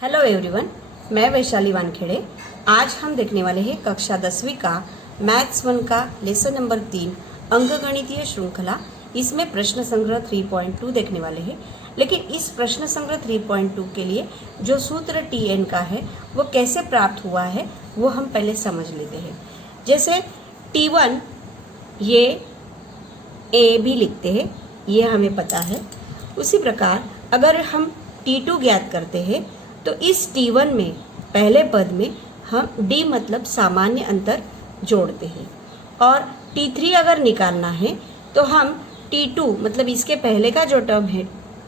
Hello everyone, मैं वैशाली वानखेड़े। आज हम देखने वाले हैं कक्षा 10वीं का मैथ्स 1 का लेसन नंबर 3 अंकगणितीय श्रृंखला। इसमें प्रश्न संग्रह 3.2 देखने वाले हैं। लेकिन इस प्रश्न संग्रह 3.2 के लिए जो सूत्र Tn का है वो कैसे प्राप्त हुआ है वो हम पहले समझ लेते हैं। जैसे T1 ये A भी लिखते हैं, ये हमें पता है। उसी प्रकार अगर हम T2 ज्ञात करते हैं तो इस T1 में पहले पद में हम D मतलब सामान्य अंतर जोड़ते हैं, और T3 अगर निकालना है तो हम T2 मतलब इसके पहले का जो टर्म है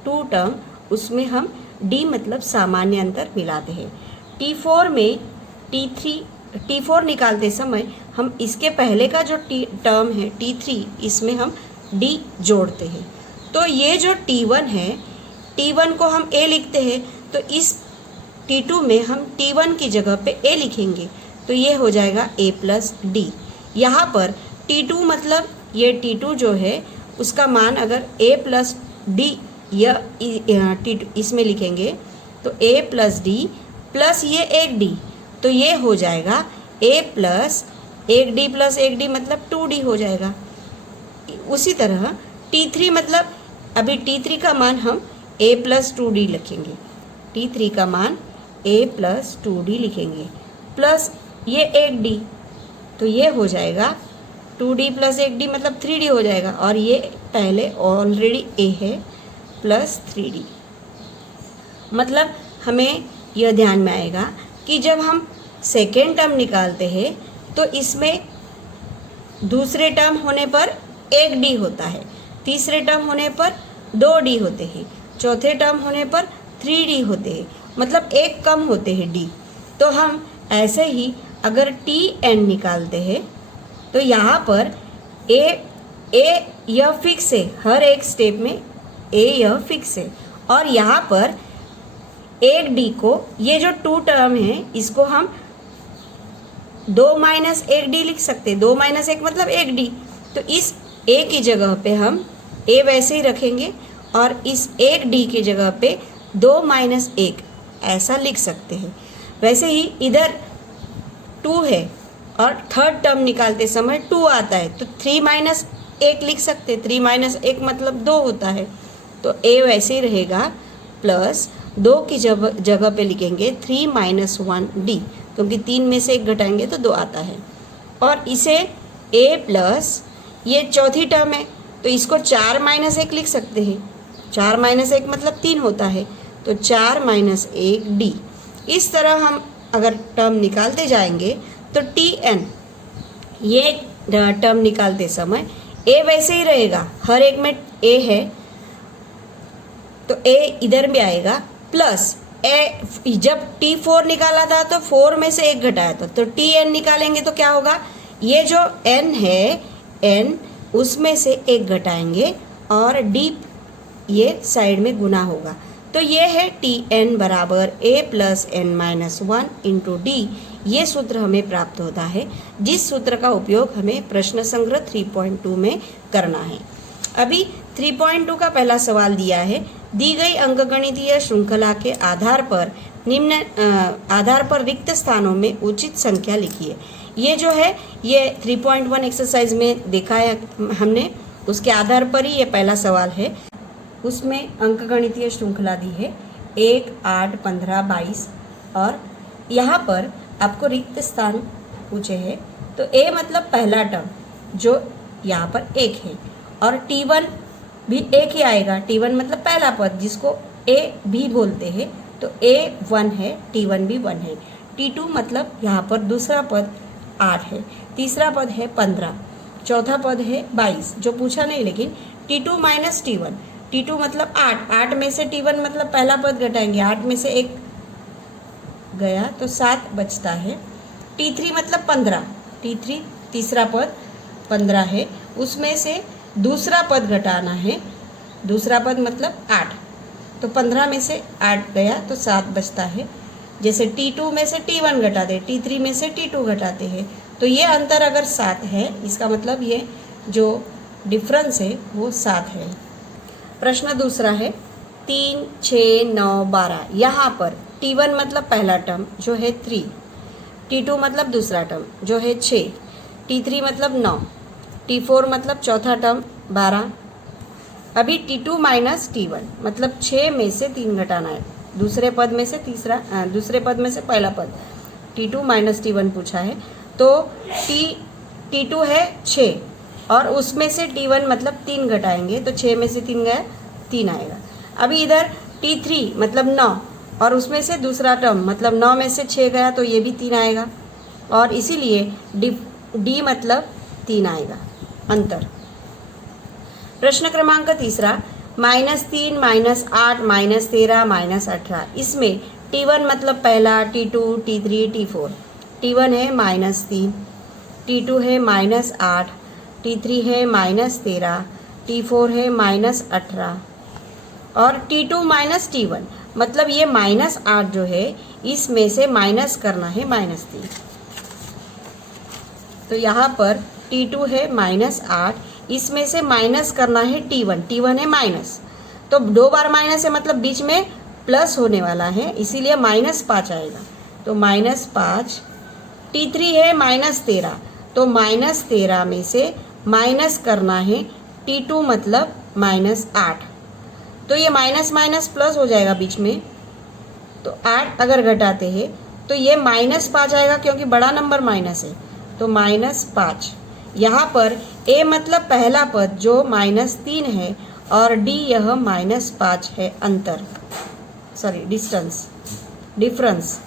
2 टर्म, उसमें हम D मतलब सामान्य अंतर मिलाते हैं। T4 में T4 निकालते समय हम इसके पहले का जो टर्म है T3, इसमें हम D जोड़ते हैं। तो ये जो T1 है, T1 को हम A लिखते हैं, तो इस T2 में हम T1 की जगह पे A लिखेंगे, तो ये हो जाएगा A प्लस डी। यहाँ पर T2 मतलब ये T2 जो है उसका मान अगर A प्लस डी या T2 इसमें लिखेंगे तो A प्लस डी प्लस ये एक D, तो ये हो जाएगा A प्लस एक D प्लस एक D मतलब 2D हो जाएगा। उसी तरह T3 मतलब अभी T3 का मान हम A प्लस 2D लिखेंगे, T3 का मान A प्लस 2D लिखेंगे, प्लस ये एक D, तो ये हो जाएगा 2D प्लस एक D मतलब 3D हो जाएगा, और ये पहले ऑलरेडी A है प्लस 3D। मतलब हमें यह ध्यान में आएगा कि जब हम सेकेंड टर्म निकालते हैं तो इसमें दूसरे टर्म होने पर एक D होता है, तीसरे टर्म होने पर 2D होते हैं, चौथे टर्म होने पर 3D होते हैं, मतलब एक कम होते हैं D। तो हम ऐसे ही अगर Tn निकालते हैं तो यहाँ पर A यह फिक्स है, हर एक स्टेप में A यह फिक्स है, और यहाँ पर एक D को, ये जो 2 टर्म है इसको हम 2 माइनस एक D लिख सकते हैं, 2 माइनस 1 मतलब एक D। तो इस A की जगह पे हम A वैसे ही रखेंगे, और इस एक D की जगह पे 2 माइनस 1 ऐसा लिख सकते हैं। वैसे ही इधर 2 है और थर्ड टर्म निकालते समय 2 आता है, तो 3 माइनस 1 लिख सकते हैं, 3 माइनस 1 मतलब 2 होता है, तो A वैसे ही रहेगा, प्लस 2 की जगह पे लिखेंगे 3 माइनस 1D, क्योंकि 3 में से 1 घटाएंगे तो 2 आता है। और इसे A प्लस ये चौथी टर्म है, तो इसको 4 माइनस 1 लिख सकते हैं, 4 माइनस 1 मतलब 3 होता है, तो 4 माइनस 1D। इस तरह हम अगर टर्म निकालते जाएंगे तो Tn ये टर्म निकालते समय A वैसे ही रहेगा, हर एक में A है तो A इधर भी आएगा, प्लस A जब T4 निकाला था तो 4 में से 1 घटाया था, तो Tn निकालेंगे तो क्या होगा, ये जो n है n उसमें से 1 घटाएंगे और D ये साइड में गुना होगा, तो ये है Tn बराबर A plus n minus 1 into D। ये सूत्र हमें प्राप्त होता है, जिस सूत्र का उपयोग हमें प्रश्न संग्रह 3.2 में करना है। अभी 3.2 का पहला सवाल दिया है, दी गई अंकगणितीय श्रृंखला के आधार पर रिक्त स्थानों में उचित संख्या लिखिए। ये जो है ये 3.1 एक्सरसाइज में देखा है हमने, उसके आधार पर ही ये पहला सवाल है। उसमें अंकगणितीय श्रृंखला दी है 1, 8, 15, 22, और यहाँ पर आपको रिक्त स्थान पूछे हैं, तो A मतलब पहला टर्म जो यहाँ पर 1 है, और T1 भी 1 ही आएगा, T1 मतलब पहला पद जिसको A भी बोलते हैं, तो A 1 है, T1 भी 1 है। T2 मतलब यहाँ पर दूसरा पद 8 है, तीसरा पद है 15, चौथा पद है 22 जो पूछा नहीं, लेकिन T2 माइनस T1, T2 मतलब 8 में से T1 मतलब पहला पद घटाएंगे, 8 में से 1 गया तो 7 बचता है। T3 मतलब 15, T3 तीसरा पद 15 है, उसमें से दूसरा पद घटाना है, दूसरा पद मतलब 8, तो 15 में से 8 गया तो 7 बचता है। जैसे T2 में से T1 घटाते, T3 में से T2 घटाते हैं, तो ये अंतर अगर 7 है, इसका मतलब ये जो डिफरेंस है वो 7 है। प्रश्न दूसरा है 3, 6, 9, 12, यहाँ पर T1 मतलब पहला टर्म जो है 3, T2 मतलब दूसरा टर्म जो है 6, T3 मतलब 9, T4 मतलब चौथा टर्म 12। अभी T2 माइनस T1 मतलब 6 में से 3 घटाना है, दूसरे पद में से पहला पद। T2 माइनस T1 पूछा है, तो T2 है 6 और उसमें से T1 मतलब 3 घटाएंगे, तो 6 में से 3 गया 3 आएगा। अभी इधर T3 मतलब 9 और उसमें से दूसरा टर्म मतलब 9 में से 6 गया, तो ये भी 3 आएगा और इसीलिए D मतलब 3 आएगा अंतर। प्रश्न क्रमांक तीसरा, -3, -8, -13, -18। इसमें T1 मतलब पहला, T2, T3, T4। T1 है -3, T2 है -8, T3 है -13, T4 है -18 और T2 माइनस T1 मतलब ये -8 जो है इसमें से माइनस करना है -3। तो यहाँ पर T2 है -8, इसमें से माइनस करना है T1 है माइनस, तो 2 बार माइनस है मतलब बीच में प्लस होने वाला है, इसीलिए -5 आएगा, तो -5। T3 है -13, तो -13 में से माइनस करना है T2 मतलब -8, तो ये माइनस माइनस प्लस हो जाएगा बीच में, तो 8 अगर घटाते हैं तो ये -5 आएगा क्योंकि बड़ा नंबर माइनस है, तो -5। यहाँ पर A मतलब पहला पद जो -3 है और D यह -5 है अंतर, डिफरेंस।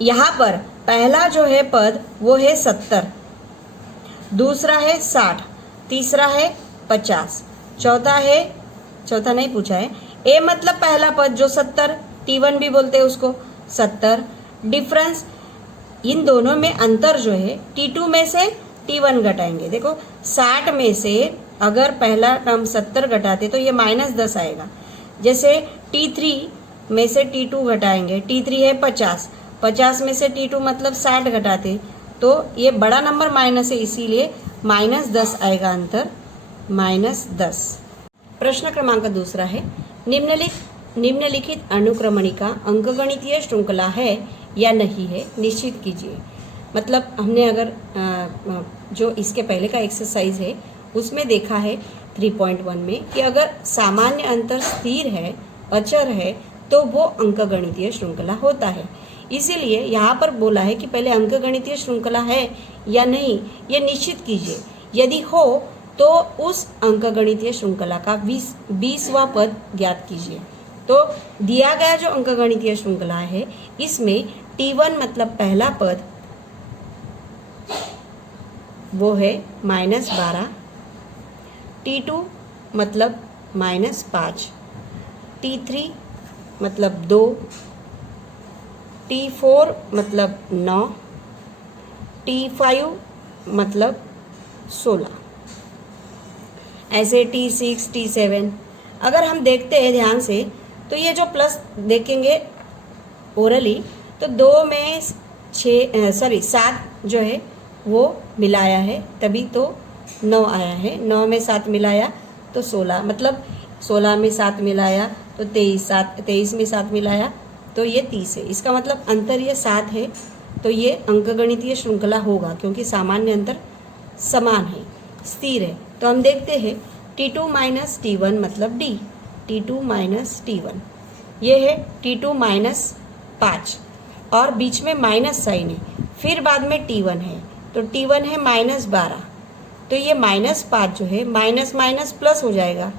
यहाँ पर पहला जो है पद वो है 70, दूसरा है 60, तीसरा है 50, चौथा नहीं पूछा है। A मतलब पहला पद जो 70, T1 भी बोलते हैं उसको 70। डिफरेंस इन दोनों में अंतर जो है T2 में से T1 घटाएंगे। देखो 60 में से अगर पहला टर्म 70 घटाते तो ये -10 आएगा। जैसे T3 में से T2 घटाएंगे, T3 है 50, 50 में से T2 मतलब 60 घटाते तो ये बड़ा नंबर माइनस है, इसीलिए -10 आएगा अंतर, -10। प्रश्न क्रमांक दूसरा है, निम्नलिखित अनुक्रमणिका अंकगणितीय श्रृंखला है या नहीं है, निश्चित कीजिए। मतलब हमने अगर जो इसके पहले का एक्सरसाइज है उसमें देखा है 3.1 में कि अगर सामान्य अंतर स्थिर है, अचर है, तो वो अंकगणितीय श्रृंखला होता है। इसीलिए यहाँ पर बोला है कि पहले अंकगणितीय श्रृंखला है या नहीं ये निश्चित कीजिए। यदि हो तो उस अंकगणितीय श्रृंखला का 20वां पद ज्ञात कीजिए। तो दिया गया जो अंकगणितीय श्रृंखला है इसमें T1 मतलब पहला पद वो है -12, T2 मतलब -5, T3 मतलब 2, T4 मतलब 9, T5 मतलब 16, ऐसे T6, T7। अगर हम देखते हैं ध्यान से तो ये जो प्लस देखेंगे ओरली, तो 2 में 7 जो है वो मिलाया है तभी तो 9 आया है, 9 में 7 मिलाया तो 16, मतलब 16 में 7 मिलाया तो 23 में 7 मिलाया तो ये 30 है। इसका मतलब अंतर ये 7 है, तो ये अंकगणितीय श्रृंखला होगा क्योंकि सामान्य अंतर समान है, स्थिर है। तो हम देखते हैं T2 माइनस T1 मतलब D, T2 माइनस T1 ये है T2 माइनस 5 और बीच में माइनस साइन है, फिर बाद में T1 है तो T1 है -12, तो ये -5 जो है माइनस माइनस प्लस हो जाएगा,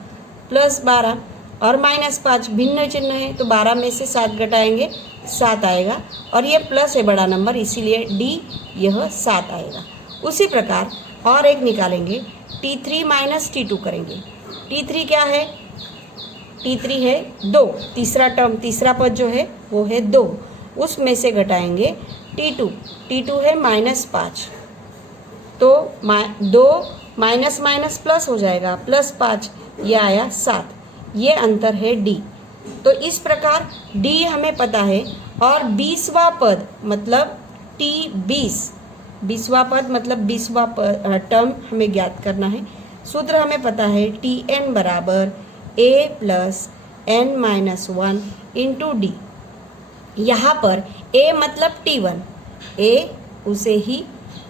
+12 और -5 भिन्न चिन्ह है तो 12 में से 7 घटाएंगे 7 आएगा और ये प्लस है बड़ा नंबर, इसीलिए D यह 7 आएगा। उसी प्रकार और एक निकालेंगे, T3 माइनस T2 करेंगे। T3 क्या है, T3 है 2, तीसरा पद जो है वो है 2, उसमें से घटाएंगे T2 है -5, तो 2 माइनस माइनस प्लस हो जाएगा, +5 ये आया 7, ये अंतर है D। तो इस प्रकार D हमें पता है और 20वां पद मतलब T20, 20वां पद मतलब 20वां टर्म हमें ज्ञात करना है। सूत्र हमें पता है Tn बराबर A + n - 1 × D, यहाँ पर a मतलब T1, a उसे ही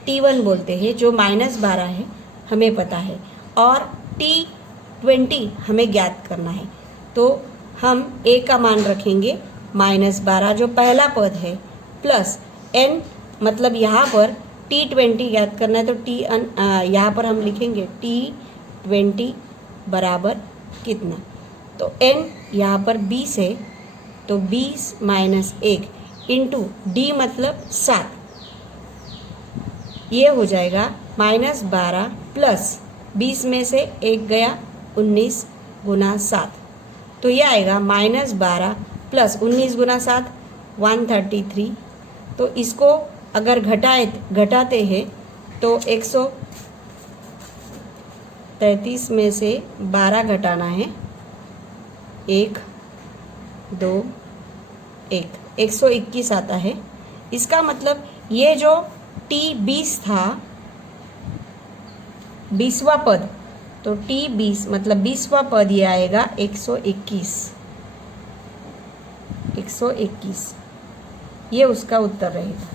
T1 बोलते हैं जो -12 है, हमें पता है, और T20 हमें ज्ञात करना है। तो हम a का मान रखेंगे -12 जो पहला पद है, प्लस n मतलब यहाँ पर T20 ज्ञात करना है, तो यहाँ पर हम लिखेंगे T20 बराबर कितना, तो n यहाँ पर 20 है, तो 20 माइनस 1 इंटू डी मतलब 7, ये हो जाएगा -12 प्लस 20 में से 1 गया 19 गुना 7, तो ये आएगा -12 प्लस 19 गुना 7 133। तो इसको अगर घटाते हैं तो 133 में से 12 घटाना है, 1 2 1, 121 आता है। इसका मतलब ये जो T20 था 20वां पद, तो T20 मतलब 20वां पद ये आएगा 121, ये उसका उत्तर रहेगा।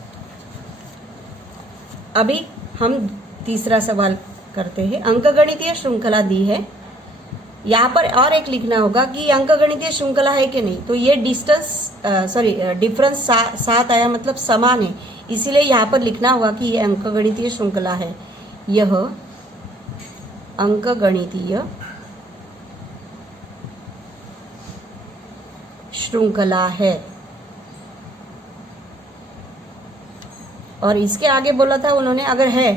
अभी हम तीसरा सवाल करते हैं। अंकगणितीय श्रृंखला दी है, यहाँ पर और एक लिखना होगा कि अंकगणितीय श्रृंखला है कि नहीं, तो ये डिफरेंस 7 आया मतलब समान है, इसीलिए यहाँ पर लिखना होगा कि यह अंकगणितीय श्रृंखला है, यह अंकगणितीय श्रृंखला है। और इसके आगे बोला था उन्होंने, अगर है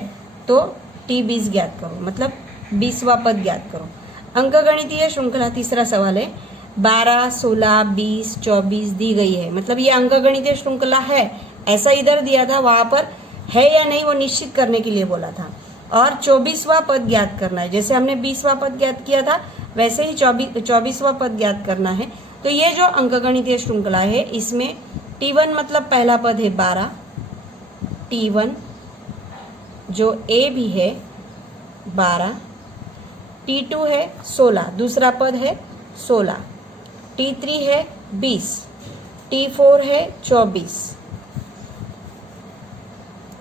तो T20 ज्ञात करो, मतलब 20वां पद ज्ञात करो। अंकगणितीय श्रृंखला तीसरा सवाल है, 12 16 20 24 दी गई है, मतलब ये अंकगणितीय श्रृंखला है, ऐसा इधर दिया था, वहाँ पर है या नहीं वो निश्चित करने के लिए बोला था। और 24वां पद ज्ञात करना है, जैसे हमने 20वां पद ज्ञात किया था वैसे ही 24वां पद ज्ञात करना है। तो ये जो अंकगणितीय श्रृंखला है इसमें T1 मतलब पहला पद है 12, T1 जो A भी है 12, T2 है 16, दूसरा पद है 16, T3 है 20, T4 है 24।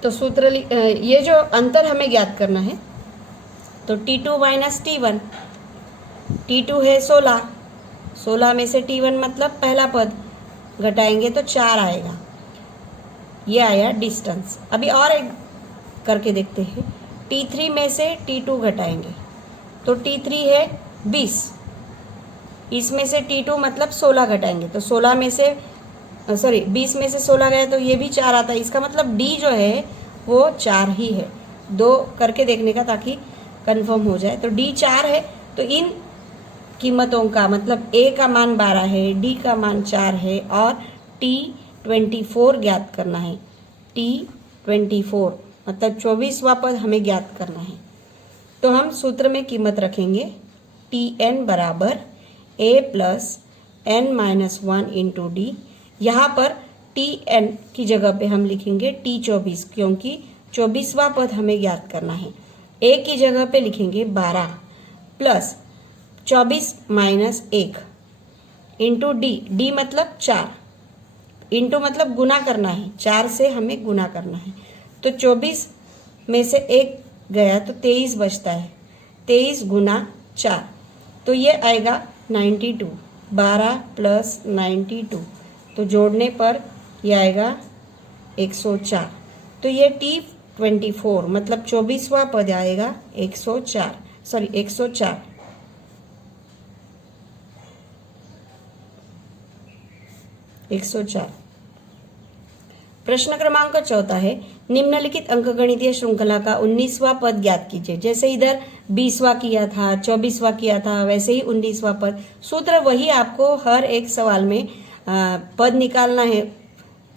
तो सूत्र ये जो अंतर हमें ज्ञात करना है, तो T2 माइनस T1, T2 है 16, 16 में से T1 मतलब पहला पद घटाएंगे तो 4 आएगा, ये आया डिस्टेंस। अभी और एक करके देखते हैं, T3 में से T2 घटाएंगे तो T3 है 20, इसमें से T2 मतलब 16 घटाएंगे तो 16 में से 20 में से 16 गया तो ये भी 4 आता है, इसका मतलब D जो है वो 4 ही है। 2 करके देखने का ताकि कंफर्म हो जाए, तो D 4 है। तो इन कीमतों का मतलब A का मान 12 है, D का मान 4 है और T24 ज्ञात करना है। T24 मतलब 24वां पद हमें ज्ञात करना है। तो हम सूत्र में कीमत रखेंगे Tn बराबर A plus n minus 1 into D. यहाँ पर Tn की जगह पे हम लिखेंगे T24 क्योंकि 24वां पद हमें ज्ञात करना है। A की जगह पे लिखेंगे 12 प्लस 24 माइनस 1 इंटू डी मतलब 4, इंटू मतलब गुना करना है, 4 से हमें गुना करना है। तो 24 में से 1 गया तो 23 बचता है, 23 गुना 4 तो ये आएगा 92, 12 प्लस 92 तो जोड़ने पर ये आएगा 104। तो ये T24 मतलब 24वां पद आएगा 104। प्रश्न क्रमांक 4 है, निम्नलिखित अंकगणितीय श्रृंखला का 19वां पद ज्ञात कीजिए। जैसे इधर 20वां किया था, 24वां किया था, वैसे ही 19वां पद। सूत्र वही आपको हर एक सवाल में पद निकालना है,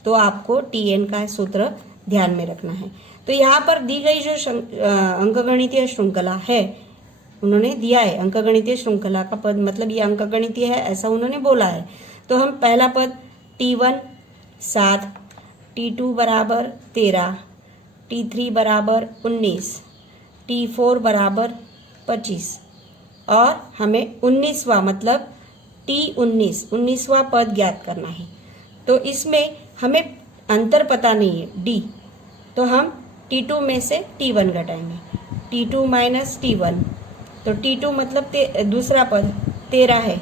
तो आपको Tn का सूत्र ध्यान में रखना है। तो यहाँ पर दी गई जो अंकगणितीय श्रृंखला है, उन्होंने दिया है अंकगणितीय श्रृंखला का पद मतलब ये अंकगणितीय है ऐसा उन्होंने बोला है। तो हम पहला पद T1 7, T2 बराबर 13, T3 बराबर 19, T4 बराबर 25 और हमें 19वां मतलब T19 19वां पद ज्ञात करना है। तो इसमें हमें अंतर पता नहीं है डी, तो हम T2 में से T1 घटाएंगे, T2 माइनस T1, तो T2 मतलब दूसरा पद 13 है,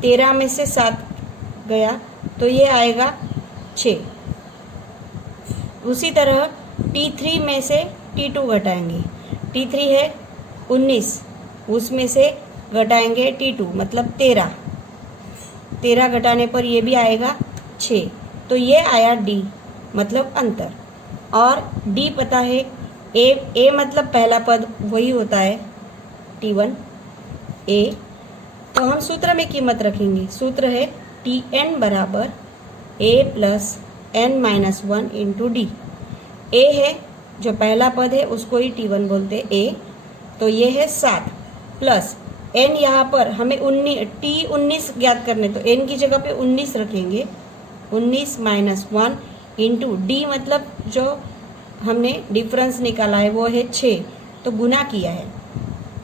13 में से 7 गया तो ये आएगा 6। उसी तरह T3 में से T2 घटाएंगे, T3 है 19, उसमें से घटाएंगे T2 मतलब 13, 13 घटाने पर ये भी आएगा 6, तो ये आया D मतलब अंतर। और D पता है, A मतलब पहला पद वही होता है T1 A, तो हम सूत्र में कीमत रखेंगे, सूत्र है Tn बराबर A plus n minus 1 into D. A है जो पहला पद है उसको ही T1 बोलते हैं A, तो ये है 7 प्लस n, यहाँ पर हमें 19 ज्ञात करने, तो n की जगह पे 19 रखेंगे, 19 माइनस 1 इंटू डी मतलब जो हमने डिफरेंस निकाला है वो है 6, तो गुना किया है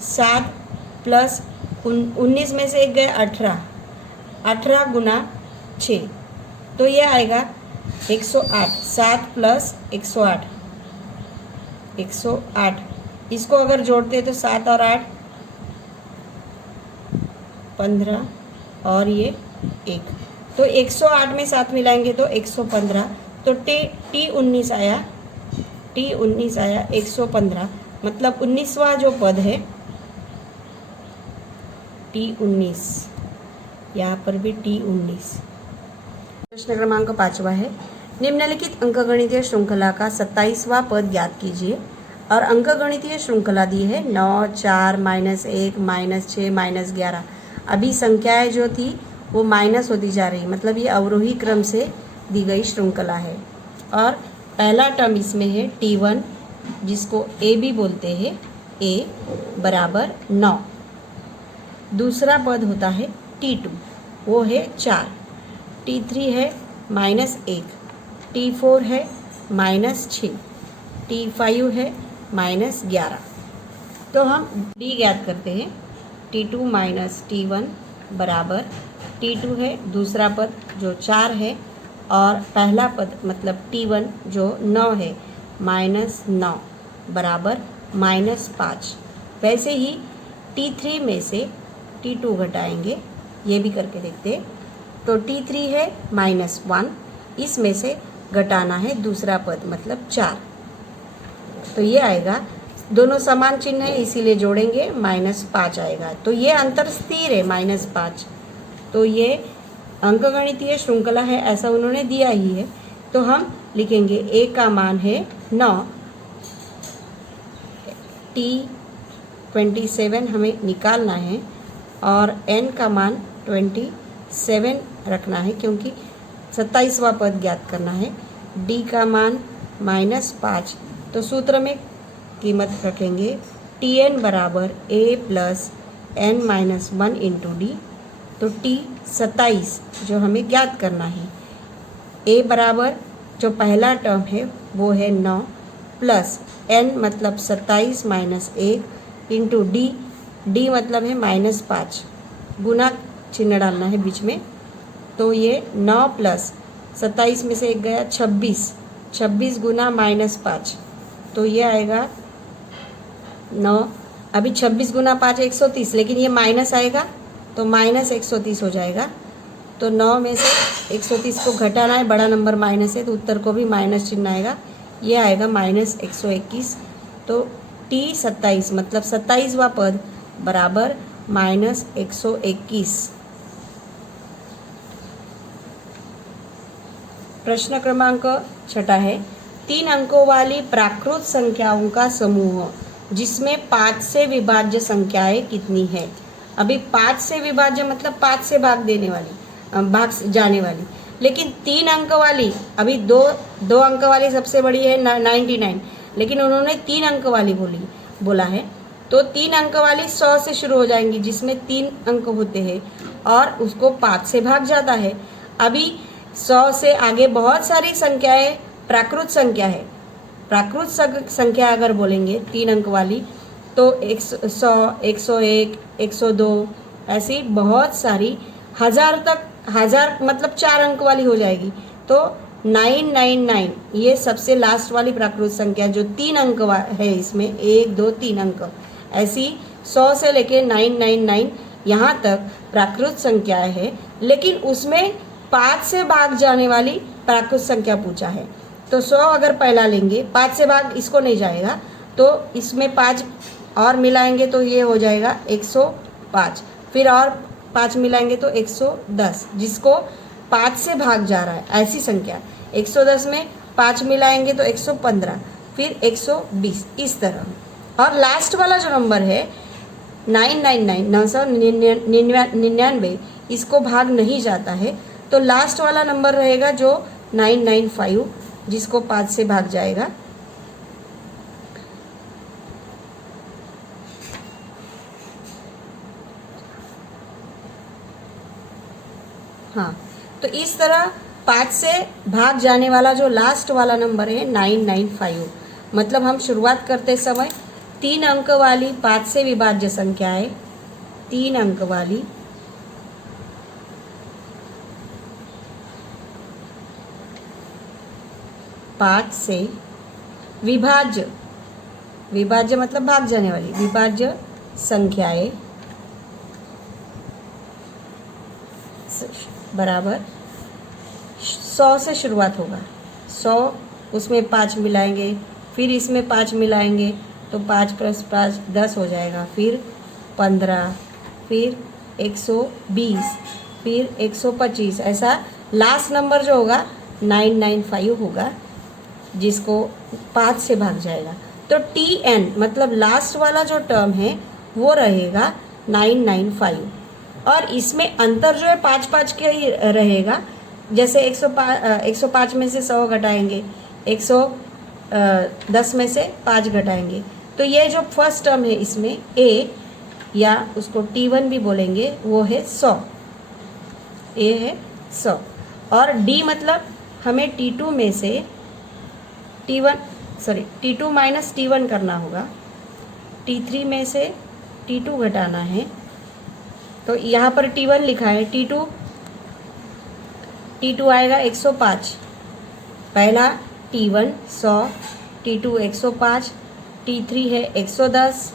7 प्लस 19 में से एक गए 18, 18 गुना 6, तो ये आएगा 108, 7 प्लस 108, 108। इसको अगर जोड़ते हैं तो 7 और 8 15 और ये 1, तो 108 में 7 मिलाएंगे तो 115, तो T19 आया, T19 आया 115, मतलब 19वां जो पद है T19, यहाँ पर भी T19। प्रश्न क्रमांक 5वां है, निम्नलिखित अंकगणितीय श्रृंखला का 27वां पद ज्ञात कीजिए। और अंकगणितीय श्रृंखला दी है 9, 4, -1, -6, -11। अभी संख्याएं जो थी वो माइनस होती जा रही, मतलब ये अवरोही क्रम से दी गई श्रृंखला है। और पहला टर्म इसमें है T1 जिसको A भी बोलते हैं, A बराबर 9। दूसरा पद होता है T2, वो है 4, T3 है -1, T4 है -6, T5 है -11। तो हम D ज्ञात करते हैं, T2 माइनस T1 बराबर T2 है दूसरा पद जो 4 है, और पहला पद मतलब T1 जो 9 है -9 बराबर -5। वैसे ही T3 में से T2 घटाएंगे, ये भी करके देखते हैं। तो T3 है -1, इसमें से घटाना है दूसरा पद मतलब 4, तो ये आएगा, दोनों समान चिन्ह है इसीलिए जोड़ेंगे, -5 आएगा। तो ये अंतर स्थिर है -5, तो ये अंकगणितीय श्रृंखला है ऐसा उन्होंने दिया ही है, तो हम लिखेंगे A का मान है 9, T27 हमें निकालना है, और n का मान 27 रखना है क्योंकि 27वां पद ज्ञात करना है। D का मान -5, तो सूत्र में कीमत रखेंगे Tn बराबर A plus n minus 1 into D, तो T27 जो हमें ज्ञात करना है, A बराबर जो पहला टर्म है वो है 9 प्लस n मतलब 27 माइनस 1 इंटू डी मतलब है -5, गुना चिन्ह डालना है बीच में, तो ये 9 प्लस 27 में से एक गया 26, 26 गुना -5, तो ये आएगा 9। अभी 26 गुना 5 130, लेकिन ये माइनस आएगा तो -130 हो जाएगा, तो 9 में से 130 को घटाना है, बड़ा नंबर माइनस है तो उत्तर को भी माइनस चिन्ह आएगा, ये आएगा -121। तो T27 मतलब 27वां पद बराबर -121। प्रश्न क्रमांक 6 है, 3 अंकों वाली प्राकृत संख्याओं का समूह जिसमें 5 से विभाज्य संख्याएं कितनी है। अभी 5 से विभाज्य मतलब 5 से भाग जाने वाली, लेकिन 3 अंक वाली, अभी दो अंक वाली सबसे बड़ी है 99, लेकिन उन्होंने 3 अंक वाली बोला है, तो 3 अंक वाली 100 से शुरू हो जाएंगी जिसमें 3 अंक होते हैं और उसको 5 से भाग जाता है। अभी 100 से आगे बहुत सारी संख्याएं प्राकृत संख्या है, प्राकृत संख्या अगर बोलेंगे 3 अंक वाली तो 100, 101, 102 ऐसी बहुत सारी, 1000 तक, 1000 मतलब 4 अंक वाली हो जाएगी, तो 999 ये सबसे लास्ट वाली प्राकृत संख्या जो 3 अंक है, इसमें 1 2 3 अंक, ऐसी 100 से लेके 999 यहाँ तक प्राकृत संख्याएं है। लेकिन उसमें 5 से भाग जाने वाली प्राकृत संख्या पूछा है। तो 100 अगर पहला लेंगे, 5 से भाग इसको नहीं जाएगा, तो इसमें 5 और मिलाएंगे तो ये हो जाएगा 105, फिर और 5 मिलाएंगे तो 110, जिसको 5 से भाग जा रहा है ऐसी संख्या। 110 में 5 मिलाएंगे तो 115, फिर 120, इस तरह। और लास्ट वाला जो नंबर है 999, इसको भाग नहीं जाता है, तो लास्ट वाला नंबर रहेगा जो 995, जिसको 5 से भाग जाएगा। हाँ, तो इस तरह 5 से भाग जाने वाला जो लास्ट वाला नंबर है 995। मतलब हम शुरुआत करते समय 3 अंक वाली 5 से विभाज्य संख्या है, 3 अंक वाली 5 से विभाज्य, विभाज्य मतलब भाग जाने वाली विभाज्य संख्याएं बराबर 100 से शुरुआत होगा। 100, उसमें 5 मिलाएंगे, फिर इसमें 5 मिलाएंगे तो 5 + 5 10 हो जाएगा, फिर 15, फिर 120, फिर 125, ऐसा लास्ट नंबर जो होगा 995 होगा, जिसको 5 से भाग जाएगा। तो TN मतलब लास्ट वाला जो टर्म है वो रहेगा 995। और इसमें अंतर जो है 5-5 के ही रहेगा। जैसे 105 में से 100 घटाएंगे, 110 में से 5 घटाएंगे, तो ये जो फर्स्ट टर्म है इसमें A, या उसको T1 भी बोलेंगे, वो है 100, A है 100। और D मतलब हमें T2 में से T2 माइनस T1 करना होगा, T3 में से T2 घटाना है। तो यहाँ पर T1 लिखा है, T2 आएगा 105, पहला T1 100, T2 105, T3 है 110,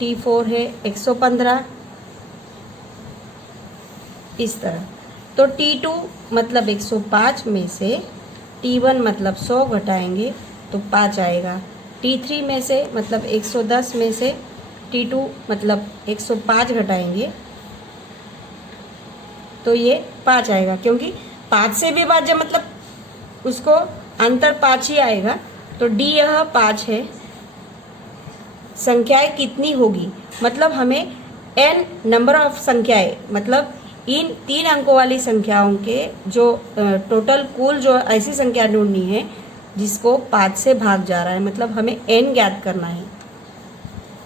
T4 है 115, इस तरह। तो T2 मतलब 105 में से T1 मतलब 100 घटाएंगे तो 5 आएगा। T3 में से मतलब 110 में से T2 मतलब 105 घटाएंगे तो ये 5 आएगा, क्योंकि 5 से विभाज्य मतलब उसको अंतर 5 ही आएगा। तो D यह 5 है। संख्याएं कितनी होगी, मतलब हमें n नंबर ऑफ संख्याएं, मतलब इन 3 अंकों वाली संख्याओं के जो टोटल कुल जो ऐसी संख्या ढूंढनी है जिसको 5 से भाग जा रहा है, मतलब हमें n ज्ञात करना है।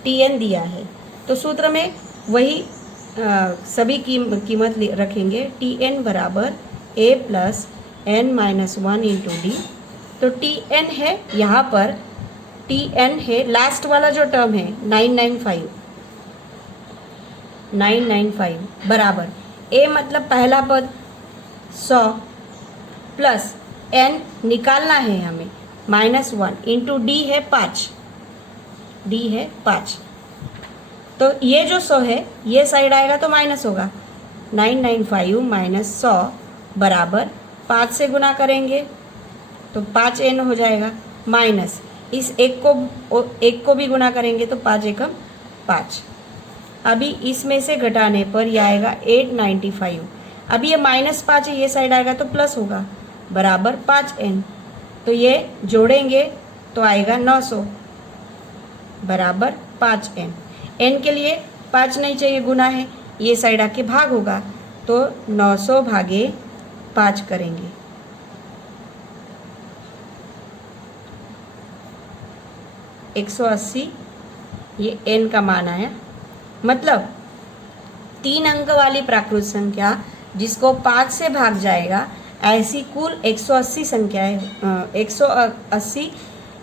TN दिया है, तो सूत्र में वही सभी कीमत रखेंगे। TN बराबर A + n - 1 × D। तो TN है, यहाँ पर TN है लास्ट वाला जो टर्म है 995 बराबर A मतलब पहला पद 100 प्लस n निकालना है हमें -1 × D है 5, D है 5। तो ये जो 100 है ये साइड आएगा तो माइनस होगा, 995 - 100 बराबर 5 से गुना करेंगे तो 5n हो जाएगा, माइनस इस एक को भी गुना करेंगे तो 5 एकम 5। अभी इसमें से घटाने पर यह आएगा 895। अभी ये -5 है, ये साइड आएगा तो प्लस होगा, बराबर 5n। तो ये जोड़ेंगे तो आएगा 900 बराबर 5n। n के लिए 5 नहीं चाहिए, गुना है, ये साइड आके भाग होगा तो 900 भागे 5 करेंगे। तो 180 ये n का मान आया। मतलब 3 अंक वाली प्राकृत संख्या जिसको 5 से भाग जाएगा, ऐसी कुल 180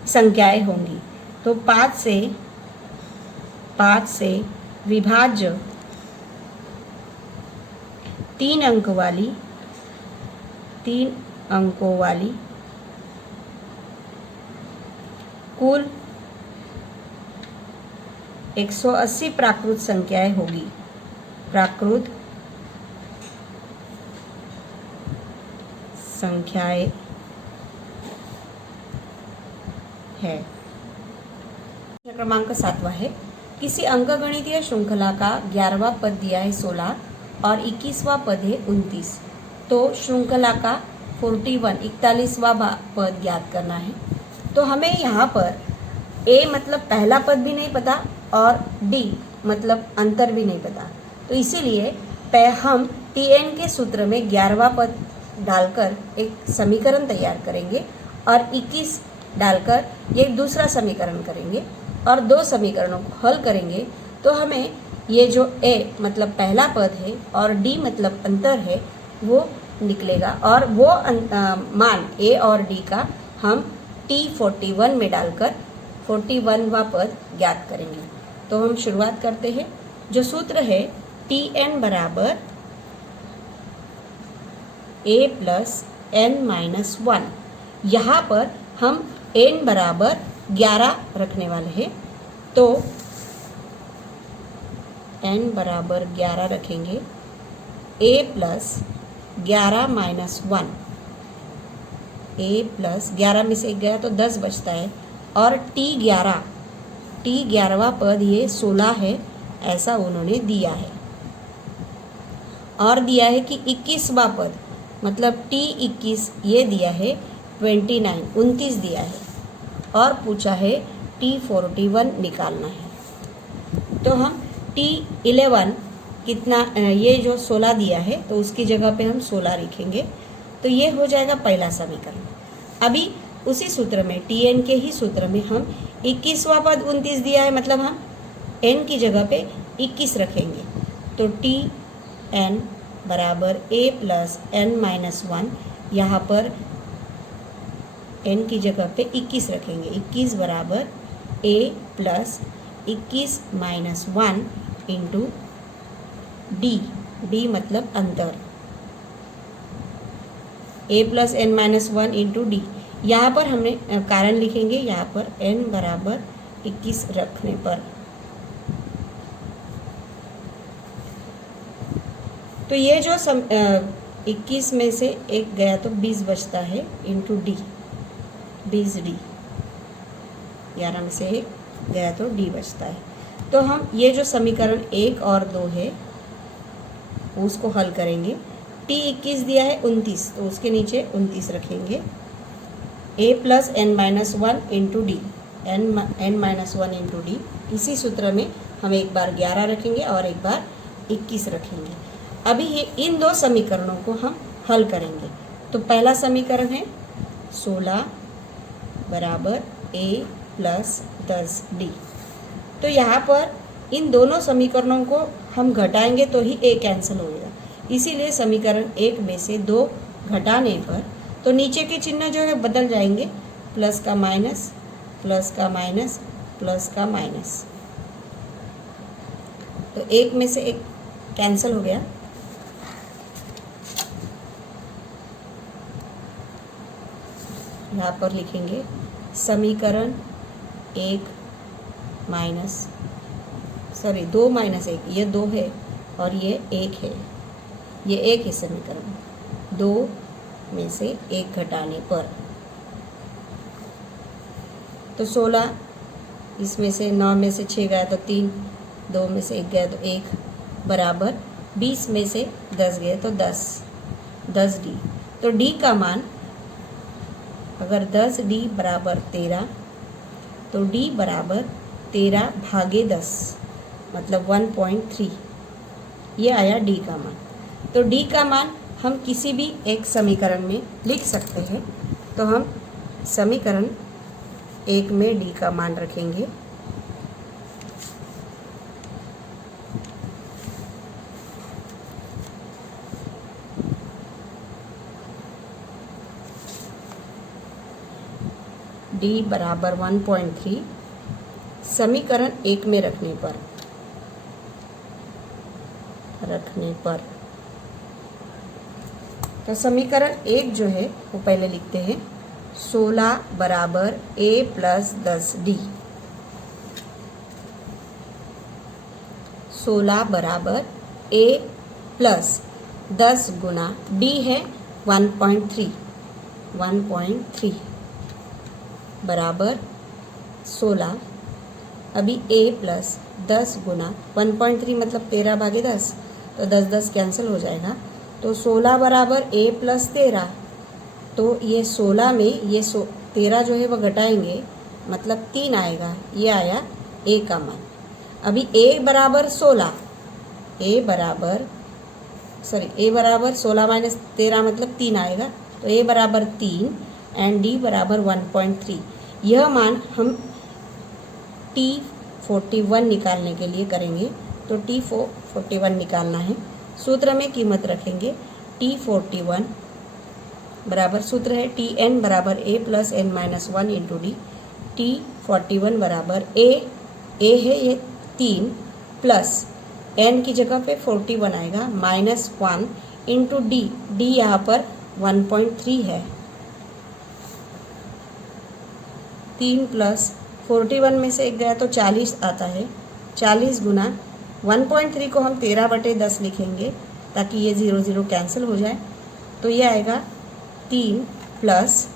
संख्याएं होंगी। तो 5 से विभाज्य 3 अंक वाली 3 अंकों वाली कुल 180 प्राकृत संख्याएं होगी। प्राकृत संख्याएं है। क्रमांक 7वां है, किसी अंकगणितीय श्रृंखला का 11वां पद दिया है 16 और 21वां पद है 29, तो श्रृंखला का 41वां पद ज्ञात करना है। तो हमें यहाँ पर ए मतलब पहला पद भी नहीं पता और डी मतलब अंतर भी नहीं पता, तो इसीलिए हम टीएन के सूत्र में 11वां पद डालकर एक समीकरण तैयार करेंगे और 21 डालकर ये दूसरा समीकरण करेंगे और दो समीकरणों को हल करेंगे। तो हमें ये जो ए मतलब पहला पद है और डी मतलब अंतर है वो निकलेगा और वो मान ए और डी का हम T41 में डालकर 41वां पद ज्ञात करेंगे। तो हम शुरुआत करते हैं। जो सूत्र है Tn बराबर a प्लस n-1। यहाँ पर हम n बराबर 11 रखने वाले हैं, तो n बराबर 11 रखेंगे। a प्लस 11-1, a प्लस 11 में से 1 गया तो 10 बचता है और T11वां पद ये 16 है, ऐसा उन्होंने दिया है। और दिया है कि 21वां पद मतलब T21 ये दिया है 29 दिया है और पूछा है T41 निकालना है। तो हम T11 कितना, ये जो 16 दिया है तो उसकी जगह पे हम 16 लिखेंगे, तो ये हो जाएगा पहला समीकरण। अभी उसी सूत्र में Tn के ही सूत्र में हम 21वां पद 29 दिया है, मतलब हम n की जगह पे 21 रखेंगे। तो Tn बराबर a प्लस n-1, यहाँ पर n की जगह पे 21 रखेंगे। 21 बराबर a प्लस 21-1 इंटू d मतलब अंतर, a plus n-1 into D. यहाँ पर हमने कारण लिखेंगे, यहाँ पर n बराबर 21 रखने पर। तो ये जो 21 में से 1 गया तो 20 बचता है इंटू डी, 20d। 11 में से 1 गया तो d बचता है। तो हम ये जो समीकरण 1 और 2 है उसको हल करेंगे। T21 दिया है 29, तो उसके नीचे 29 रखेंगे। a plus n-1 into D, n-1 into D. इसी सूत्र में हम एक बार 11 रखेंगे और एक बार 21 रखेंगे। अभी ये इन दो समीकरणों को हम हल करेंगे। तो पहला समीकरण है 16 बराबर a प्लस 10d। तो यहाँ पर इन दोनों समीकरणों को हम घटाएंगे तो ही a कैंसिल होगा, इसीलिए समीकरण 1 में से 2 घटाने पर तो नीचे के चिन्ह जो है बदल जाएंगे, प्लस का माइनस, प्लस का माइनस, प्लस का माइनस। तो 1 में से 1 कैंसिल हो गया। यहाँ पर लिखेंगे समीकरण 2 माइनस 1, ये 2 है और ये 1 है, ये 1 है समीकरण। 2 में से 1 घटाने पर तो 16, इसमें से 9 में से 6 गया तो 3, 2 में से 1 गया तो 1 बराबर 20 में से 10 गए तो 10d। तो d का मान अगर 10d बराबर 13 तो d बराबर 13 भागे 10 मतलब 1.3, ये आया d का मान। तो d का मान हम किसी भी एक समीकरण में लिख सकते हैं। तो हम समीकरण 1 में d का मान रखेंगे। d बराबर 1.3 समीकरण 1 में रखने पर तो समीकरण 1 जो है वो पहले लिखते हैं, 16 बराबर a प्लस 10d। 16 बराबर a प्लस 10 गुना d है 1.3 बराबर 16। अभी a प्लस 10 गुना 1.3 मतलब 13/10, तो 10 कैंसिल हो जाएगा। तो 16 बराबर a प्लस 13, तो ये 16 में ये 13 जो है वो घटाएंगे, मतलब 3 आएगा। ये आया a का मान। अभी a बराबर 16, a बराबर 16 माइनस 13 मतलब 3 आएगा, तो a बराबर 3 एंड d बराबर 1.3। यह मान हम T41 निकालने के लिए करेंगे। तो T41 निकालना है, सूत्र में कीमत रखेंगे। T41 बराबर, सूत्र है Tn बराबर a plus n minus 1 into D. T41 बराबर a है ये 3 प्लस n की जगह पे 41 आएगा माइनस 1 इंटू डी यहाँ पर 1.3 है। 3 प्लस 41 में से 1 गया तो 40 आता है। 40 गुना 1.3 को हम 13/10 लिखेंगे ताकि ये 0 0 कैंसिल हो जाए। तो ये आएगा 3 प्लस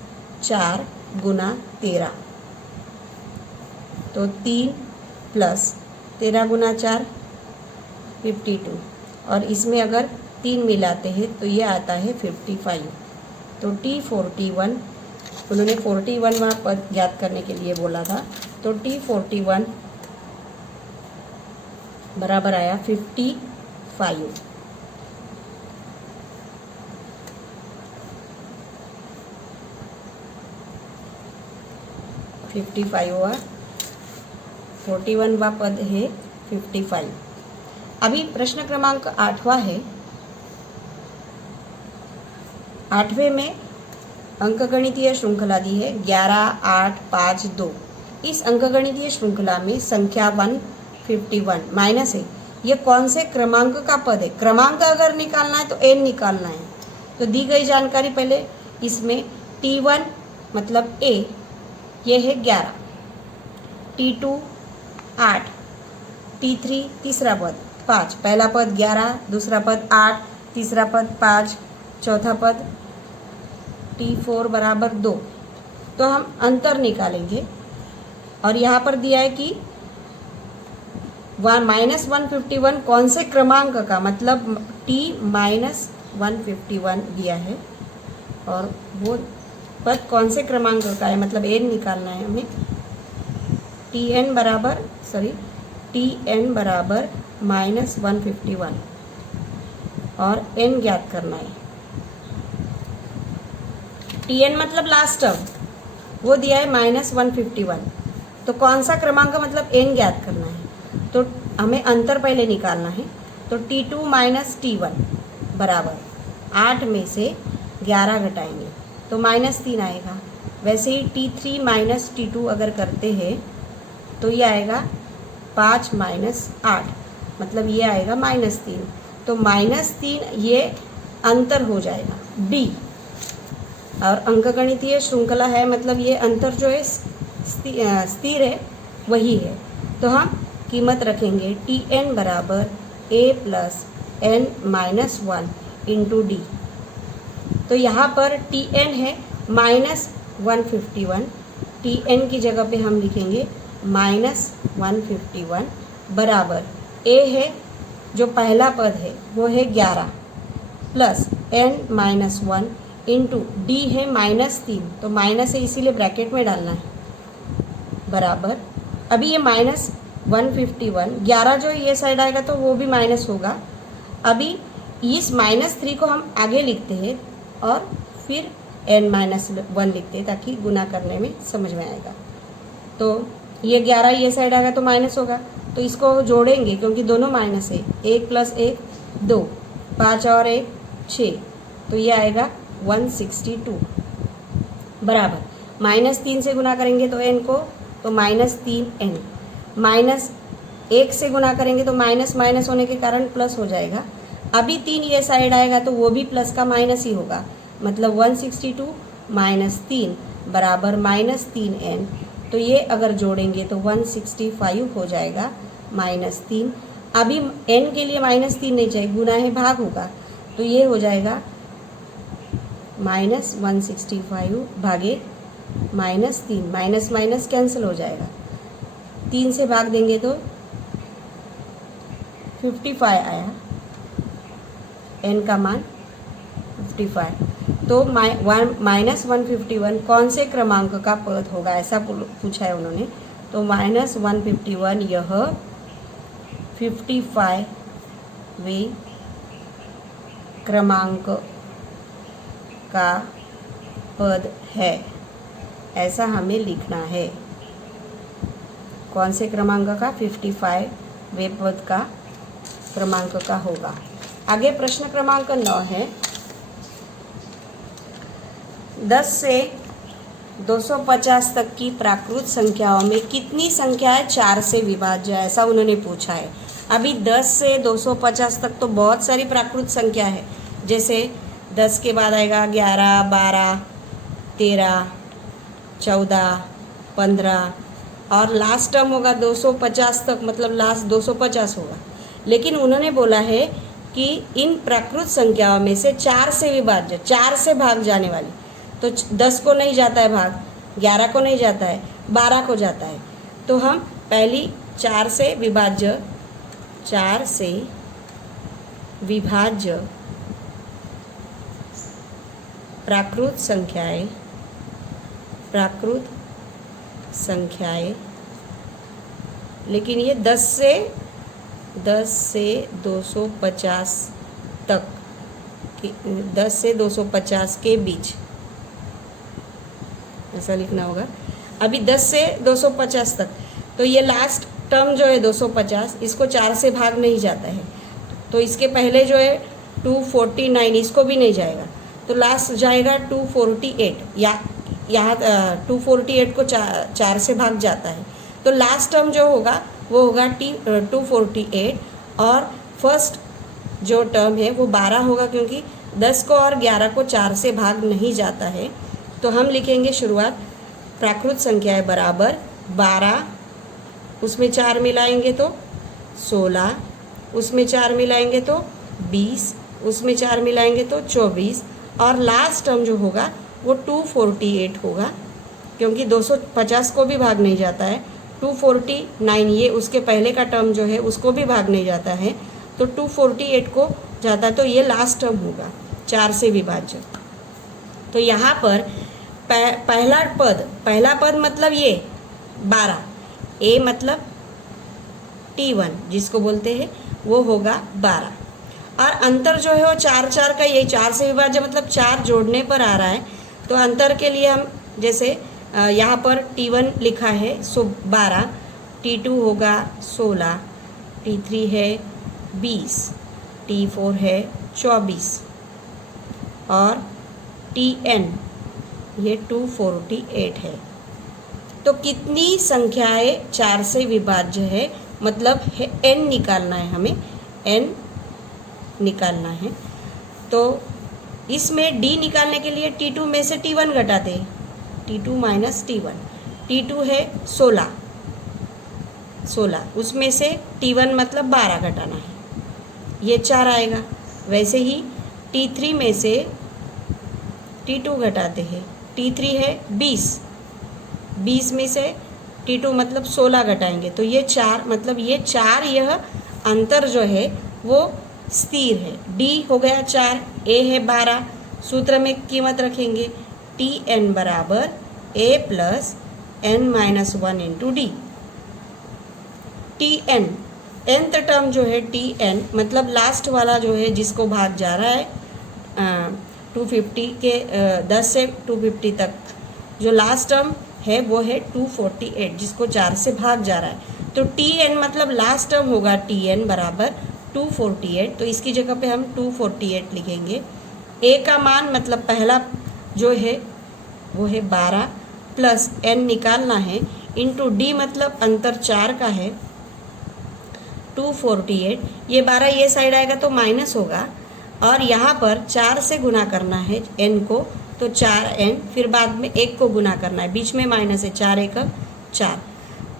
4 गुना 13, तो 3 प्लस 13 गुना 4 52, और इसमें अगर 3 मिलाते हैं तो ये आता है 55। तो T41, उन्होंने 41वां पद ज्ञात करने के लिए बोला था, तो T41 बराबर आया 55। हुआ, 41वां पद है 55। अभी प्रश्न क्रमांक 8वां है। 8वें में अंकगणितीय श्रृंखला दी है 11, 8, 5, 2। इस अंकगणितीय श्रृंखला में संख्या 151 माइनस है। ये कौन से क्रमांक का पद है? क्रमांक अगर निकालना है तो n निकालना है। तो दी गई जानकारी पहले इसमें T1 मतलब a, ये है 11, T2 8, T3 तीसरा पद 5, पहला पद 11, दूसरा पद 8, तीसरा पद 5, चौथा पद T4 बराबर 2। तो हम अंतर निकालेंगे, और यहाँ पर दिया है कि -151 कौन से क्रमांक का, मतलब T-151 दिया है, और वो पद कौन से क्रमांक का है, मतलब n निकालना है हमें। Tn बराबर -151 और n ज्ञात करना है। Tn मतलब लास्ट टर्म, वो दिया है -151। तो कौन सा क्रमांक का मतलब n ज्ञात करना है, तो हमें अंतर पहले निकालना है। तो T2 माइनस T1 बराबर 8 में से 11 घटाएंगे तो -3 आएगा। वैसे ही T3 माइनस T2 अगर करते हैं तो ये आएगा 5 माइनस 8, मतलब ये आएगा -3। तो -3 ये अंतर हो जाएगा D, और अंकगणितीय श्रृंखला है मतलब ये अंतर जो है स्थिर है, वही है। तो हम कीमत रखेंगे Tn बराबर a plus n minus 1 into D. तो यहाँ पर Tn है -151, Tn की जगह पे हम लिखेंगे -151 बराबर a है जो पहला पद है वो है 11 plus n minus 1 into D है -3, तो माइनस है इसीलिए ब्रैकेट में डालना है, बराबर। अभी ये -151, 11 जो ये साइड आएगा तो वो भी माइनस होगा। अभी इस -3 को हम आगे लिखते हैं और फिर n-1 लिखते हैं ताकि गुना करने में समझ में आएगा। तो ये 11 ये साइड आएगा तो माइनस होगा, तो इसको जोड़ेंगे क्योंकि दोनों माइनस है। 1 प्लस 1 2, 5 और 1 6, तो ये आएगा 162 बराबर -3 से गुना करेंगे तो n को, तो -3n, -1 से गुना करेंगे तो माइनस होने के कारण प्लस हो जाएगा। अभी 3 ये साइड आएगा तो वो भी प्लस का माइनस ही होगा, मतलब 162 माइनस 3 बराबर माइनस 3n। तो ये अगर जोड़ेंगे तो 165 हो जाएगा माइनस 3। अभी n के लिए माइनस 3 नहीं चाहिए, गुना है भाग होगा, तो ये हो जाएगा माइनस 165 भागे माइनस 3, माइनस माइनस कैंसिल हो जाएगा, 3 से भाग देंगे तो 55 आया, n का मान 55। तो माइनस 151 कौन से क्रमांक का पद होगा, ऐसा पूछा है उन्होंने। तो माइनस 151 यह 55वें क्रमांक का पद है, ऐसा हमें लिखना है। कौन से क्रमांक का? 55वें पद का क्रमांक का होगा। आगे प्रश्न क्रमांक 9 है, 10 से 250 तक की प्राकृत संख्याओं में कितनी संख्याएं 4 से विभाज्य है, ऐसा उन्होंने पूछा है। अभी 10 से 250 तक तो बहुत सारी प्राकृत संख्या है, जैसे 10 के बाद आएगा 11, 12, 13, 14, 15 और लास्ट टर्म होगा 250 तक, मतलब लास्ट 250 होगा। लेकिन उन्होंने बोला है कि इन प्राकृत संख्याओं में से 4 से विभाज्य, 4 से भाग जाने वाली, तो 10 को नहीं जाता है भाग, 11 को नहीं जाता है, 12 को जाता है। तो हम पहली 4 से विभाज्य प्राकृत संख्याएं, लेकिन ये 10 से 250 तक, 10 से 250 के बीच ऐसा लिखना होगा। अभी 10 से 250 तक, तो ये लास्ट टर्म जो है 250, इसको 4 से भाग नहीं जाता है, तो इसके पहले जो है 249, इसको भी नहीं जाएगा, तो लास्ट जाएगा 248, यहाँ 248 को 4 से भाग जाता है, तो लास्ट टर्म जो होगा वो होगा 248 और फर्स्ट जो टर्म है वो 12 होगा, क्योंकि 10 को और 11 को 4 से भाग नहीं जाता है। तो हम लिखेंगे शुरुआत प्राकृत संख्याएं बराबर 12, उसमें 4 मिलाएंगे तो 16, उसमें 4 मिलाएंगे तो 20, उसमें 4 मिलाएंगे तो 24 और लास्ट टर्म जो होगा वो 248 होगा, क्योंकि 250 को भी भाग नहीं जाता है। 249 ये उसके पहले का टर्म जो है उसको भी भाग नहीं जाता है, तो 248 को जाता है, तो ये लास्ट टर्म होगा 4 से विभाज्य। तो यहाँ पर पहला पद मतलब ये 12, ए मतलब T1 जिसको बोलते हैं वो होगा 12, और अंतर जो है वो 4 का, यही 4 से विभाज्य मतलब 4 जोड़ने पर आ रहा है। तो अंतर के लिए हम जैसे यहाँ पर T1 लिखा है सो 12, T2 होगा 16, T3 है 20, T4 है 24 और Tn ये 248 है। तो कितनी संख्याएं 4 से विभाज्य है, मतलब है n निकालना है, हमें n निकालना है। तो इसमें d निकालने के लिए T2 में से T1 घटाते हैं, T2 माइनस T1, T2 है 16, उसमें से T1 मतलब 12 घटाना है, ये 4 आएगा। वैसे ही T3 में से T2 घटाते हैं, T3 है 20 में से T2 मतलब 16 घटाएंगे तो ये 4, मतलब ये 4, यह अंतर जो है वो स्थिर है। D हो गया 4, A है 12, सूत्र में कीमत रखेंगे Tn बराबर A plus n-1 into D. Tn nth term जो है Tn मतलब लास्ट वाला जो है जिसको भाग जा रहा है 250 के 10 से 250 तक जो लास्ट टर्म है वो है 248 जिसको 4 से भाग जा रहा है। तो Tn मतलब लास्ट टर्म होगा Tn बराबर 248, तो इसकी जगह पे हम 248 लिखेंगे। A का मान मतलब पहला जो है वो है 12 प्लस n निकालना है इंटू D मतलब अंतर 4 का है 248, ये 12 ये साइड आएगा तो माइनस होगा, और यहाँ पर 4 से गुना करना है n को, तो 4n, फिर बाद में 1 को गुना करना है, बीच में माइनस है, 4 1 4।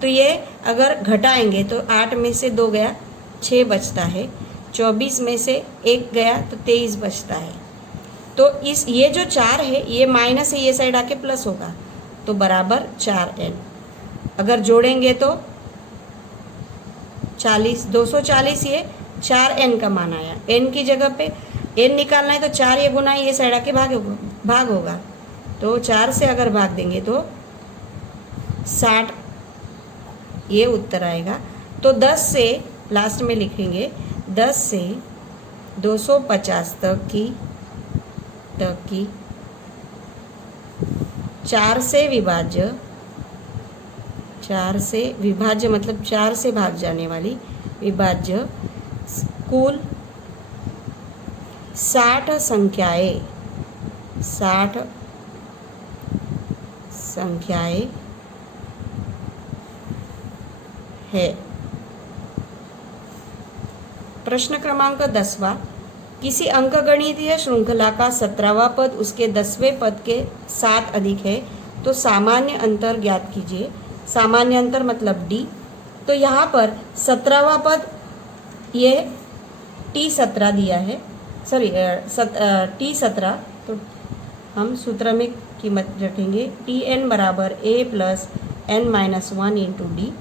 तो ये अगर घटाएंगे तो 8 में से 2 गया, 6 बचता है, 24 में से 1 गया तो 23 बचता है। तो ये जो 4 है ये माइनस है, ये साइड आके प्लस होगा, तो बराबर 4n। अगर जोड़ेंगे तो 40, 240, ये 4n का मान आया। n की जगह पे n निकालना है तो 4 ये गुना ये साइड आके भाग होगा, तो 4 से अगर भाग देंगे तो 60 ये उत्तर आएगा। तो 10 से लास्ट में लिखेंगे 10 से 250 तक की 4 से विभाज्य मतलब 4 से भाग जाने वाली विभाज्य कुल 60 संख्याएं है। प्रश्न क्रमांक 10वां, किसी अंकगणितीय श्रृंखला का 17वां पद उसके 10वें पद के 7 अधिक है तो सामान्य अंतर ज्ञात कीजिए। सामान्य अंतर मतलब d। तो यहाँ पर 17वां पद ये t17 दिया है, सॉरी t17, तो हम सूत्र में कीमत रखेंगे tn बराबर a plus n-1 into D.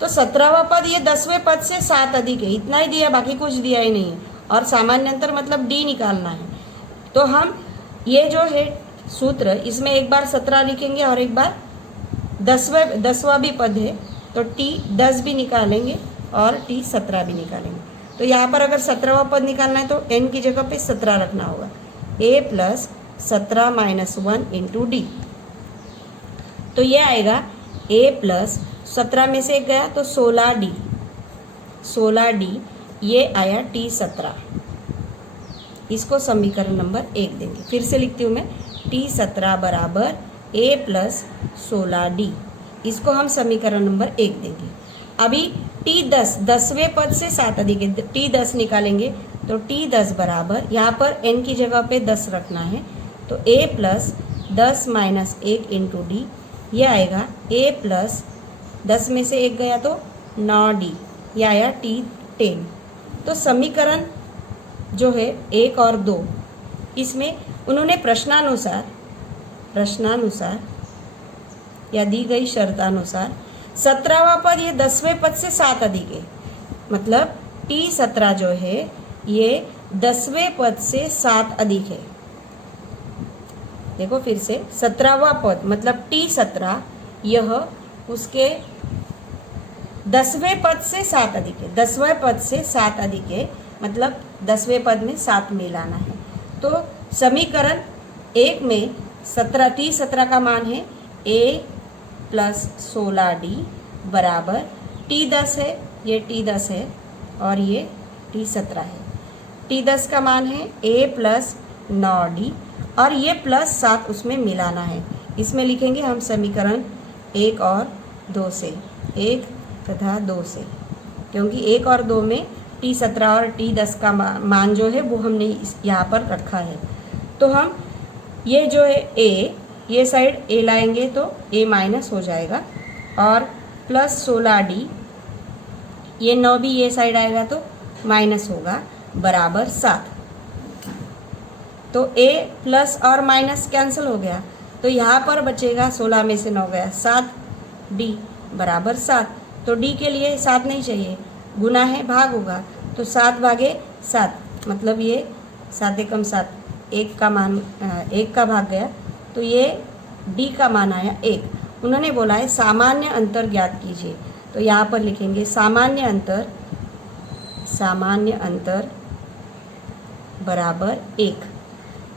तो 17वां पद ये 10वें पद से 7 अधिक है, इतना ही दिया, बाकी कुछ दिया ही नहीं है, और सामान्य अंतर मतलब d निकालना है। तो हम ये जो है सूत्र, इसमें एक बार 17 लिखेंगे और एक बार 10वां भी पद है, तो t10 भी निकालेंगे और t17 भी निकालेंगे। तो यहाँ पर अगर 17वां पद निकालना है तो n की जगह पे 17 रखना होगा, a प्लस 17-1 इंटू डी। तो ये आएगा a प्लस 17 में से 1 गया तो 16d, ये आया t17। इसको समीकरण नंबर 1 देंगे। फिर से लिखती हूँ मैं, t17 बराबर a प्लस 16d, इसको हम समीकरण नंबर 1 देंगे। अभी t10 10वें पद से 7 अधिक है, t10 निकालेंगे तो t10 बराबर, यहाँ पर n की जगह पे 10 रखना है, तो a प्लस 10-1 इंटू डी, यह आएगा a प्लस 10 में से 1 गया तो 9d, यह आया t10। तो समीकरण जो है 1 और 2, इसमें उन्होंने प्रश्नानुसार या दी गई शर्तानुसार 17वां पद ये 10वें पद से 7 अधिक है, मतलब t17 जो है ये 10वें पद से 7 अधिक है। देखो फिर से, 17वां पद मतलब t17 यह उसके 10वें पद से 7 अधिक है, 10वें पद से 7 अधिक है, मतलब 10वें पद में 7 मिलाना है। तो समीकरण 1 में t17 का मान है a प्लस 16d बराबर t10 है, ये t10 है और ये t17 है। t10 का मान है a प्लस 9d और ये प्लस 7 उसमें मिलाना है। इसमें लिखेंगे हम समीकरण 1 और 2 से, 1 तथा 2 से, क्योंकि 1 और 2 में t17 और t10 का मान जो है वो हमने यहाँ पर रखा है। तो हम ये जो है a, ये साइड a लाएंगे तो a माइनस हो जाएगा, और प्लस 16d, ये 9 भी ये साइड आएगा तो माइनस होगा, बराबर 7। तो a प्लस और माइनस कैंसिल हो गया, तो यहाँ पर बचेगा 16 में से 9 गया 7d बराबर 7। तो d के लिए 7 नहीं चाहिए, गुना है, भाग होगा, तो 7 भागे 7 मतलब ये 7 एकम 7, 1 का मान 1 का भाग गया, तो ये d का मान आया 1। उन्होंने बोला है सामान्य अंतर ज्ञात कीजिए, तो यहाँ पर लिखेंगे सामान्य अंतर बराबर 1।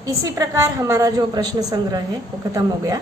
इसी प्रकार हमारा जो प्रश्न संग्रह है वो खत्म हो गया।